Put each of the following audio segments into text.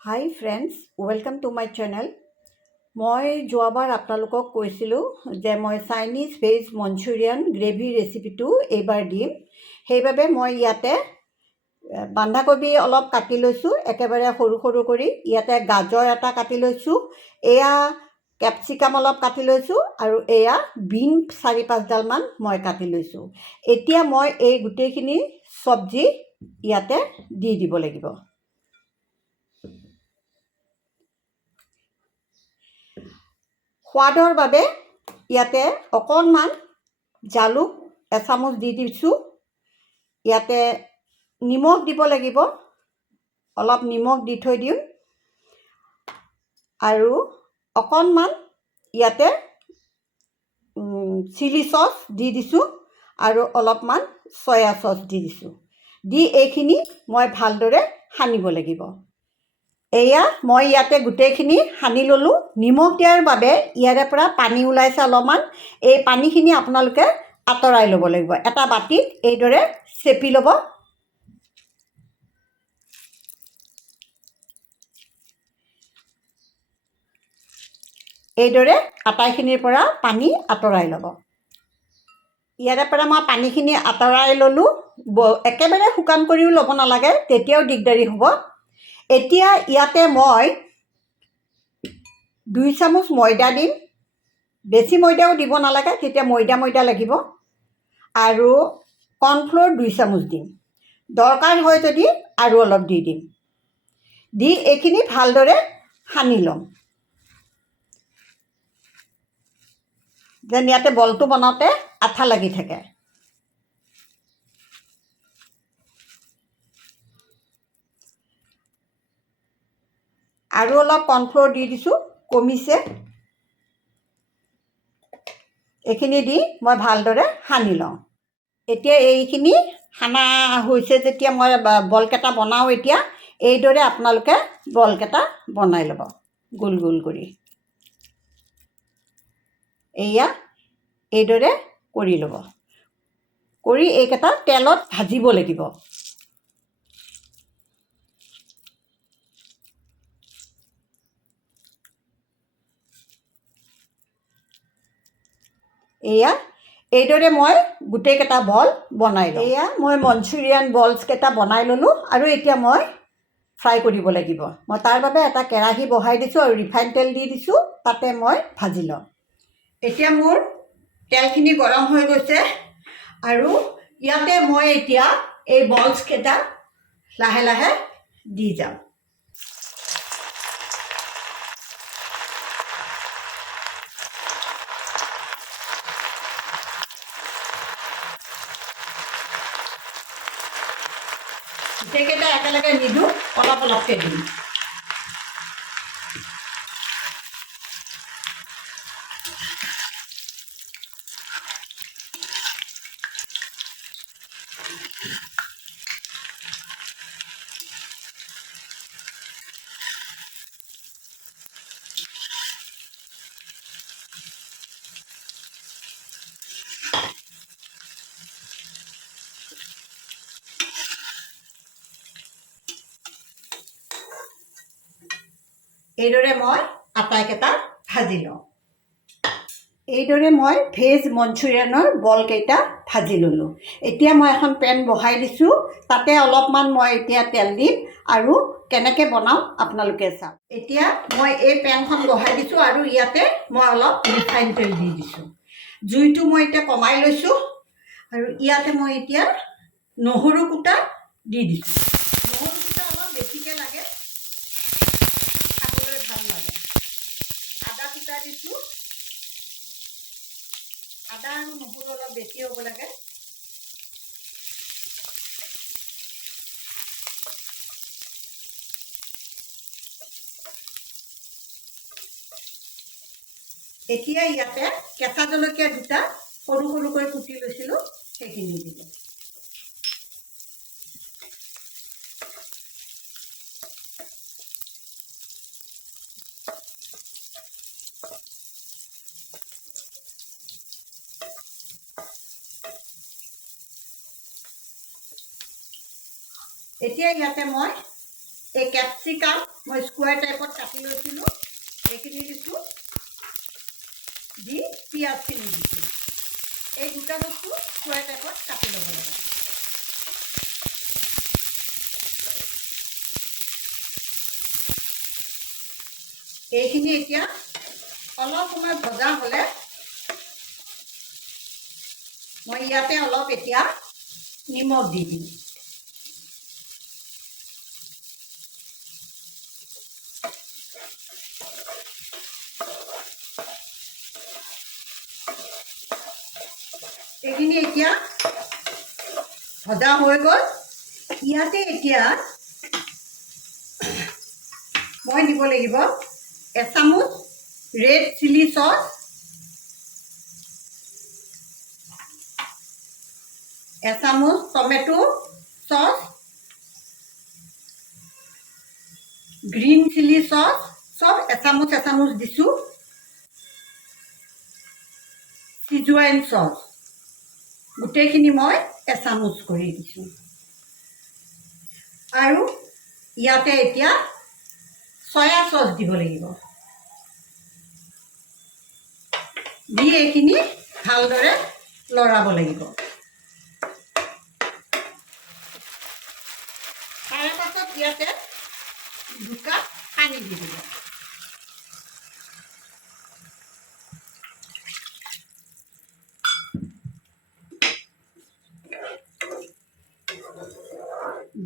High friends, welcome to my channel. মই যোৱাবাৰ আপোনালোকক কৈছিলোঁ যে মই চাইনিজ ভেজ মঞ্চুৰিয়ান গ্ৰেভি ৰেচিপিটো এইবাৰ দিম। সেইবাবে মই ইয়াতে বন্ধাকবি অলপ কাটি লৈছোঁ, একেবাৰে সৰু সৰু কৰি। ইয়াতে গাজৰ এটা কাটি লৈছোঁ, এয়া কেপচিকাম অলপ কাটি লৈছোঁ, আৰু এয়া বিন 4-5ডালমান মই কাটি লৈছোঁ। এতিয়া মই এই গোটেইখিনি চব্জি ইয়াতে দি দিব লাগিব। সোৱাদৰ বাবে ইয়াতে অকণমান জালুক এচামুচ দি দিছোঁ। ইয়াতে নিমখ দিব লাগিব, অলপ নিমখ দি থৈ দিওঁ। আৰু অকণমান ইয়াতে চিলি চচ দি দিছোঁ, আৰু অলপমান চয়া চচ দি দিছোঁ। দি এইখিনি মই ভালদৰে সানিব লাগিব। এয়া মই ইয়াতে গোটেইখিনি সানি ল'লোঁ। নিমখ দিয়াৰ বাবে ইয়াৰে পৰা পানী ওলাইছে অলপমান। এই পানীখিনি আপোনালোকে আঁতৰাই ল'ব লাগিব। এটা বাটিত এইদৰে চেপি ল'ব। এইদৰে আটাইখিনিৰ পৰা পানী আঁতৰাই ল'ব। ইয়াৰে পৰা মই পানীখিনি আঁতৰাই ল'লোঁ। একেবাৰে শুকান কৰিও ল'ব নালাগে, তেতিয়াও দিগদাৰী হ'ব। এতিয়া ইয়াতে মই 2 চামুচ ময়দা দিম। বেছি ময়দাও দিব নালাগে, তেতিয়া ময়দা লাগিব। আৰু কৰ্ণফ্ল'ৰ 2 চামুচ দিম। দৰকাৰ হয় যদি আৰু অলপ দি দিম। দি এইখিনি ভালদৰে সানি ল'ম। যেন ইয়াতে বলটো বনাওঁতে আঠা লাগি থাকে। আৰু অলপ কৰ্ণফ্ল'ৰ দি দিছোঁ, কমিছে। এইখিনি দি মই ভালদৰে সানি লওঁ। এতিয়া এইখিনি সানা হৈছে যেতিয়া মই বলকেইটা বনাওঁ। এতিয়া এইদৰে আপোনালোকে বলকেইটা বনাই ল'ব গোল গোল কৰি। এয়া এইদৰে কৰি ল'ব। কৰি এইকেইটা তেলত ভাজিব লাগিব। এয়া এইদৰে মই গোটেইকেইটা বল বনাই লওঁ। এয়া মই মঞ্চুৰিয়ান বলছকেইটা বনাই ল'লোঁ, আৰু এতিয়া মই ফ্ৰাই কৰিব লাগিব। মই তাৰ বাবে এটা কেৰাহী বহাই দিছোঁ আৰু ৰিফাইন তেল দি দিছোঁ। তাতে মই ভাজি লওঁ। এতিয়া মোৰ তেলখিনি গৰম হৈ গৈছে, আৰু ইয়াতে মই এতিয়া এই বলছকেইটা লাহে লাহে দি যাম। গোটেইকেইটা একেলগে নিদিওঁ, অলপ অলপকৈ দিম। এইদৰে মই আটাইকেইটা ভাজি লওঁ। এইদৰে মই ভেজ মঞ্চুৰিয়ানৰ বলকেইটা ভাজি ল'লোঁ। এতিয়া মই এখন পেন বহাই দিছোঁ। তাতে অলপমান মই এতিয়া তেল দিম, আৰু কেনেকৈ বনাওঁ আপোনালোকে চাওক। এতিয়া মই এই পেনখন বহাই দিছোঁ, আৰু ইয়াতে মই অলপ ৰিফাইন তেল দি দিছোঁ। জুইটো মই এতিয়া কমাই লৈছোঁ, আৰু ইয়াতে মই এতিয়া নহৰু কুটা দি দিছোঁ। নহৰু কুটা অলপ বেছিকৈ লাগে, খাবলৈ ভাল লাগে। আদা কুটা দিছোঁ। আদা আৰু নহৰু অলপ বেছি হ'ব লাগে। এতিয়া ইয়াতে কেঁচা জলকীয়া 2টা সৰু সৰুকৈ কুটি লৈছিলোঁ, সেইখিনি দিলোঁ। এতিয়া ইয়াতে মই এই কেপচিকাম মই স্কুৱাৰ টাইপত কাটি লৈছিলোঁ, এইখিনি দিছোঁ, দি পিঁয়াজখিনি দিছোঁ। এই দুটা বস্তু স্কুৱাৰ টাইপত কাটি ল'ব লাগে। এইখিনি এতিয়া অলপ সময় ভজা হ'লে মই ইয়াতে অলপ এতিয়া নিমখ দি দিম। এইখিনি এতিয়া ভজা হৈ গ'ল। ইয়াতে এতিয়া মই দিব লাগিব এচামুচ ৰেড চিলি চচ, এচামুচ tomato sauce, green chilli sauce, চব এচামুচ এচামুচ দিছোঁ, চিজুৱাইন চচ গোটেইখিনি মই এচামুচ কৰি দিছোঁ। আৰু ইয়াতে এতিয়া চয়া চচ দিব লাগিব, দি এইখিনি ভালদৰে লৰাব লাগিব। তাৰে পাছত ইয়াতে দুকাপ পানী দি দিব।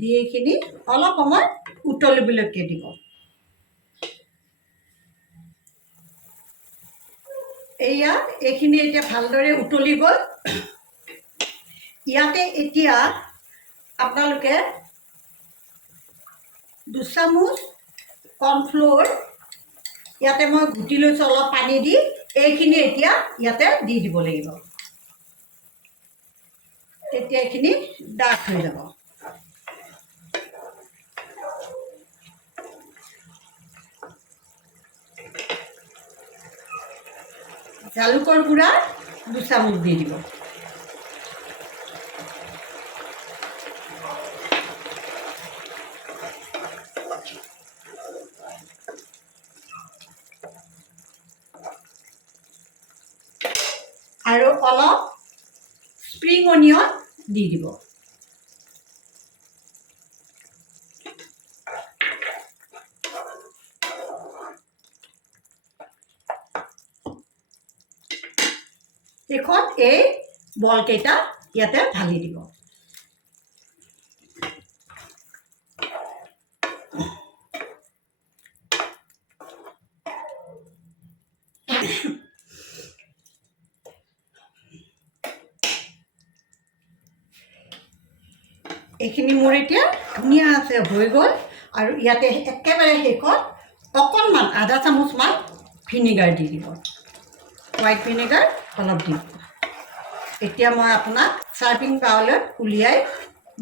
দি এইখিনি অলপ সময় উতলিবলৈকে দিব। এইখিনি এতিয়া ভালদৰে উতলি গ'ল। ইয়াতে এতিয়া আপোনালোকে 2 চামুচ কৰ্ণফ্ল'ৰ, ইয়াতে মই গুটি লৈছোঁ অলপ পানী দি, এইখিনি এতিয়া ইয়াতে দি দিব লাগিব। তেতিয়া এইখিনি ডাঠ হৈ যাব। জালুকৰ গুড়া 2 চামুচ দি দিব। আৰু অলপ স্প্ৰিং অনিয়ন দি দিব। শেষত এই বলকেইটা ইয়াতে ঢালি দিব। এইখিনি মোৰ এতিয়া ধুনীয়া আছে হৈ গ'ল। আৰু ইয়াতে একেবাৰে শেষত অকণমান আধা চামুচমান ভিনেগাৰ দি দিব, হোৱাইট ভিনেগাৰ অলপ দি দিব। এতিয়া মই আপোনাক চাৰ্ভিং বাউলত উলিয়াই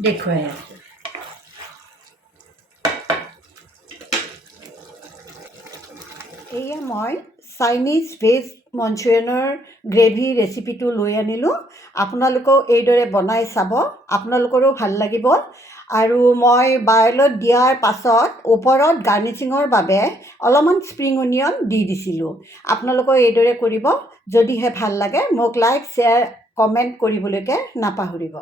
দেখুৱাই আছোঁ। এয়া মই চাইনিজ ভেজ মঞ্চুৰিয়ানৰ গ্ৰেভি ৰেচিপিটো লৈ আনিলোঁ। আপোনালোকেও এইদৰে বনাই চাব, আপোনালোকৰো ভাল লাগিব। আৰু মই বাউলত দিয়াৰ পাছত ওপৰত গাৰ্নিচিঙৰ বাবে অলপমান স্প্ৰিং অনিয়ন দি দিছিলোঁ। আপোনালোকেও এইদৰে কৰিব। যদিহে ভাল লাগে মোক লাইক, শ্বেয়াৰ, কমেণ্ট কৰিবলৈকে নাপাহৰিব।